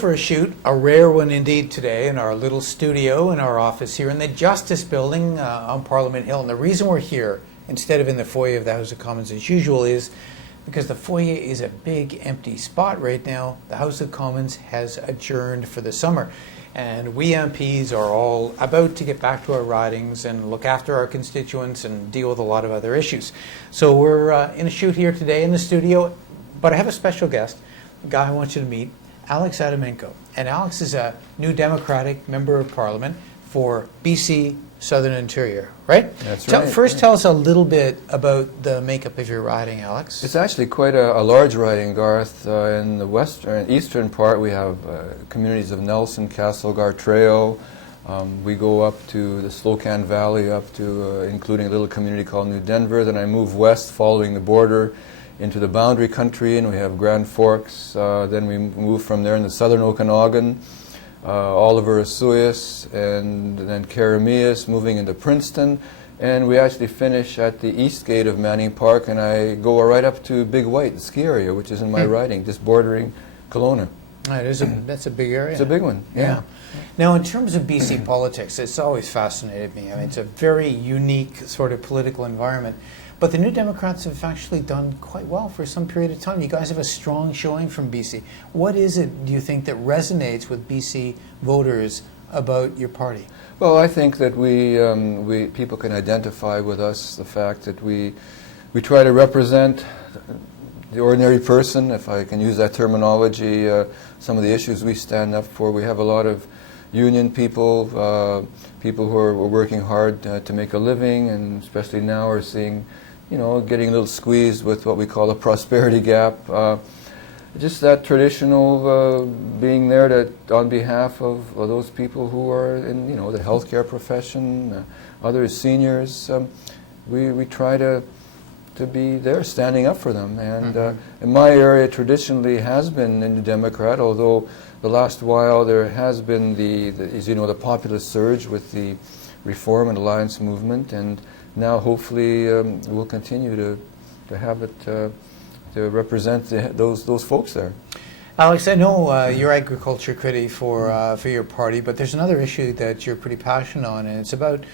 for a shoot, a rare one indeed today, in our little studio in our office here in the Justice Building on Parliament Hill. And the reason we're here, instead of in the foyer of the House of Commons as usual, is because the foyer is a big empty spot right now. The House of Commons has adjourned for the summer. And we MPs are all about to get back to our ridings and look after our constituents and deal with a lot of other issues. So we're in a shoot here today in the studio, but I have a special guest, a guy I want you to meet, Alex Atamanenko. And Alex is a New Democratic Member of Parliament for BC Southern Interior, right? That's right. First, tell us a little bit about the makeup of your riding, Alex. It's actually quite a large riding, Garth. In the western and eastern part, we have communities of Nelson, Castlegar Trail. We go up to the Slocan Valley, up to including a little community called New Denver. Then I move west, following the border into the boundary country, and we have Grand Forks. Then we move from there in the southern Okanagan, Oliver Asuyas, and then Karameas, moving into Princeton. And we actually finish at the east gate of Manning Park, and I go right up to Big White, the ski area, which is in my riding, just bordering Kelowna. That's a big area. It's a big one, yeah. Now, in terms of BC politics, it's always fascinated me. I mean, it's a very unique sort of political environment. But the New Democrats have actually done quite well for some period of time. You guys have a strong showing from BC. What is it, do you think, that resonates with BC voters about your party? Well, I think that people can identify with us the fact that we try to represent the ordinary person, if I can use that terminology, some of the issues we stand up for. We have a lot of union people, people who are working hard to make a living, and especially now are seeing, getting a little squeezed with what we call a prosperity gap. Just that traditional being there on behalf of those people who are in, the healthcare profession, others, seniors. We try to be there, standing up for them. And in my area, traditionally has been in the Democrat, although the last while there has been the populist surge with the Reform and Alliance movement, and now hopefully we'll continue to have it to represent those folks there. Alex, I know you're agriculture critic for your party, but there's another issue that you're pretty passionate on, and it's about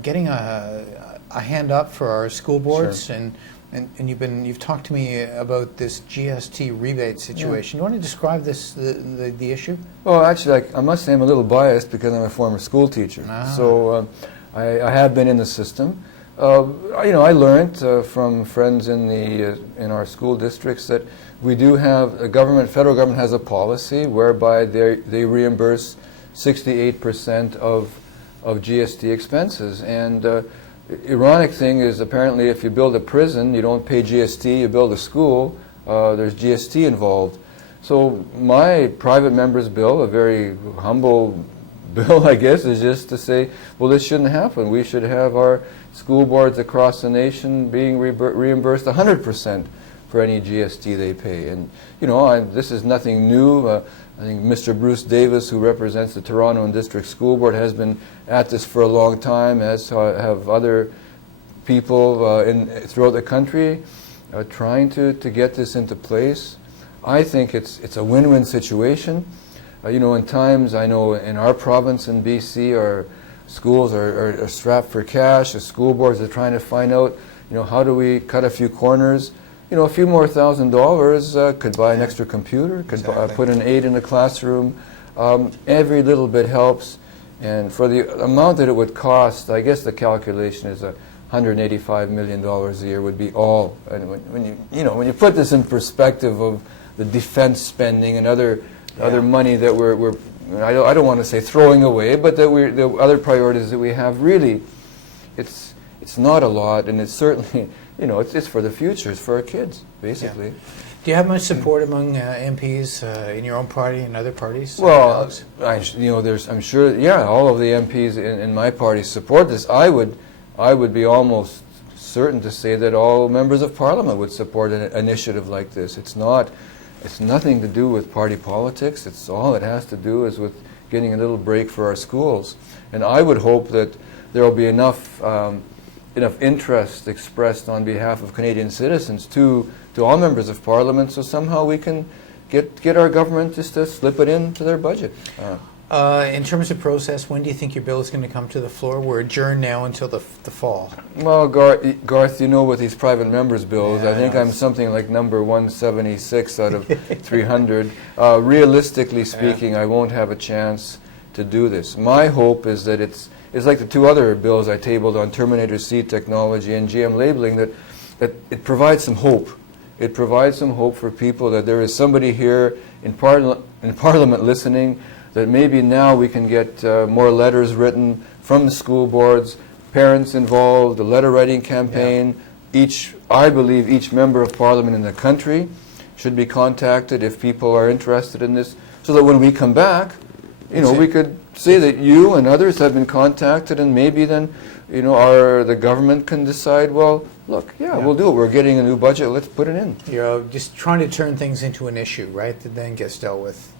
getting a hand up for our school boards. Sure. And you've talked to me about this GST rebate situation. Yeah. Do you want to describe the issue? Well, actually, I must say I'm a little biased because I'm a former school teacher. So I have been in the system. I learned from friends in our school districts that we do have federal government has a policy whereby they reimburse 68% of GST expenses. And ironic thing is, apparently, if you build a prison, you don't pay GST. You build a school, there's GST involved. So my private member's bill, a very humble bill, I guess, is just to say, well, this shouldn't happen. We should have our school boards across the nation being reimbursed 100% for any GST they pay. And this is nothing new. I think Mr. Bruce Davis, who represents the Toronto and District School Board, has been at this for a long time, as have other people throughout the country trying to get this into place. I think it's a win-win situation. In times, I know in our province in BC, our schools are strapped for cash. The school boards are trying to find out, how do we cut a few corners. A few more $1,000 could buy an extra computer, could put an aide in the classroom. Every little bit helps. And for the amount that it would cost, I guess the calculation is $185 million a year would be all. And when you put this in perspective of the defense spending and other money that I don't want to say throwing away, but that the other priorities that we have, really, it's not a lot, and it's certainly. It's for the future. It's for our kids, basically. Yeah. Do you have much support among MPs in your own party and other parties? Well, I'm sure. All of the MPs in my party support this. I would be almost certain to say that all members of Parliament would support an initiative like this. It's nothing to do with party politics. It's all it has to do is with getting a little break for our schools. And I would hope that there will be enough interest expressed on behalf of Canadian citizens to all members of Parliament, so somehow we can get our government just to slip it into their budget. In terms of process, when do you think your bill is going to come to the floor? We're adjourned now until the fall. Well, Garth, you know, with these private members' bills, Yeah, I think I know. I'm something like number 176 out of 300. Realistically speaking, I won't have a chance to do this. My hope is that it's like the two other bills I tabled on Terminator seed technology and GM labeling, that it provides some hope. It provides some hope for people that there is somebody here in Parliament listening, that maybe now we can get more letters written from the school boards, parents involved, the letter writing campaign. Yeah. I believe each member of Parliament in the country should be contacted if people are interested in this, so that when we come back, you know, we could say that you and others have been contacted, and maybe then, you know, the government can decide, well, look, we'll do it. We're getting a new budget. Let's put it in. You're just trying to turn things into an issue, right, that then gets dealt with.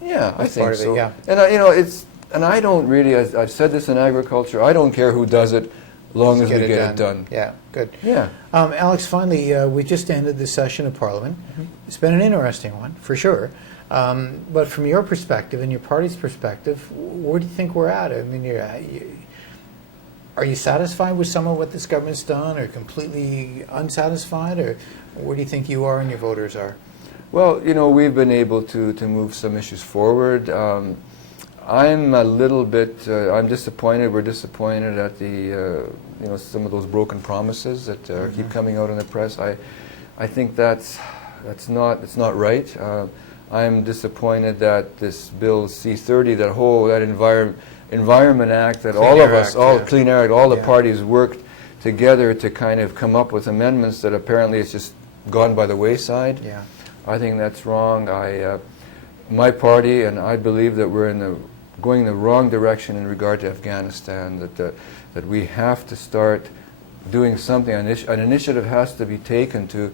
Yeah, I think so. Yeah. And you know, and I don't really. I've said this in agriculture. I don't care who does it, long as we get it done. Yeah, good. Yeah. Alex, finally, we just ended this session of Parliament. It's been an interesting one, for sure. But from your perspective and your party's perspective, where do you think we're at? I mean, are you satisfied with some of what this government's done, or completely unsatisfied, or where do you think you are and your voters are? Well, you know, we've been able to move some issues forward. I'm a little bit. I'm disappointed. We're disappointed at the you know, some of those broken promises that keep coming out in the press. I think that's not right. I'm disappointed that this bill C-30, that Environment Act, that all of us, Clean Air Act, all the parties worked together to kind of come up with amendments that apparently it's just gone by the wayside. Yeah. I think that's wrong. My party and I believe that we're going in the wrong direction in regard to Afghanistan, that we have to start doing something. An initiative has to be taken to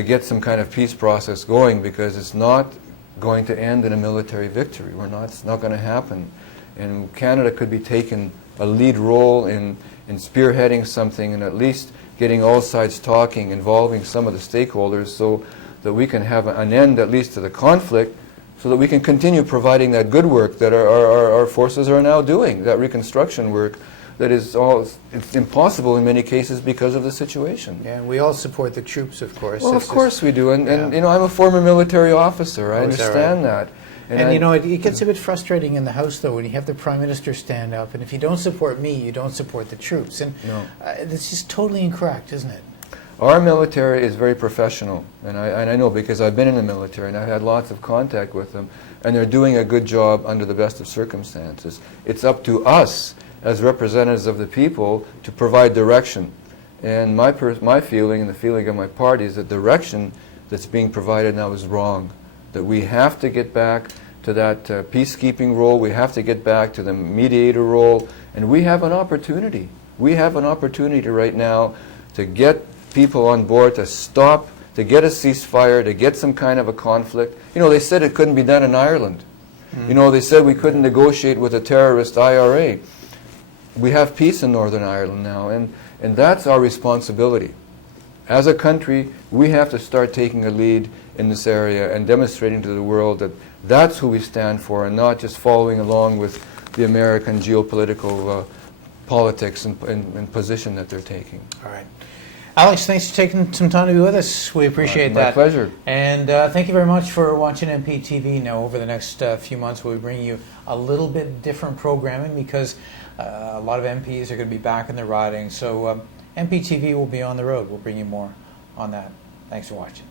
get some kind of peace process going, because it's not going to end in a military victory. It's not going to happen. And Canada could be taking a lead role in spearheading something, and at least getting all sides talking, involving some of the stakeholders, so that we can have an end at least to the conflict, so that we can continue providing that good work that our forces are now doing, that reconstruction work that is it's impossible in many cases because of the situation. Yeah, and we all support the troops, of course. Well, of course we do, and you know, I'm a former military officer. I understand that. And you know, it gets a bit frustrating in the House, though, when you have the Prime Minister stand up, and if you don't support me, you don't support the troops. And it's just totally incorrect, isn't it? Our military is very professional, and I know, because I've been in the military and I've had lots of contact with them, and they're doing a good job under the best of circumstances. It's up to us as representatives of the people to provide direction. And my feeling and the feeling of my party is that direction that's being provided now is wrong. That we have to get back to that peacekeeping role, we have to get back to the mediator role, and we have an opportunity. We have an opportunity right now to get people on board, to stop, to get a ceasefire, to get some kind of a conflict. You know, they said it couldn't be done in Ireland. You know, they said we couldn't negotiate with a terrorist IRA. We have peace in Northern Ireland now, and that's our responsibility. As a country, we have to start taking a lead in this area and demonstrating to the world that that's who we stand for, and not just following along with the American geopolitical politics and position that they're taking. All right. Alex, thanks for taking some time to be with us. We appreciate that. My pleasure. And thank you very much for watching MPTV. Now, over the next few months, we'll be bringing you a little bit different programming, because a lot of MPs are going to be back in their riding. So MPTV will be on the road. We'll bring you more on that. Thanks for watching.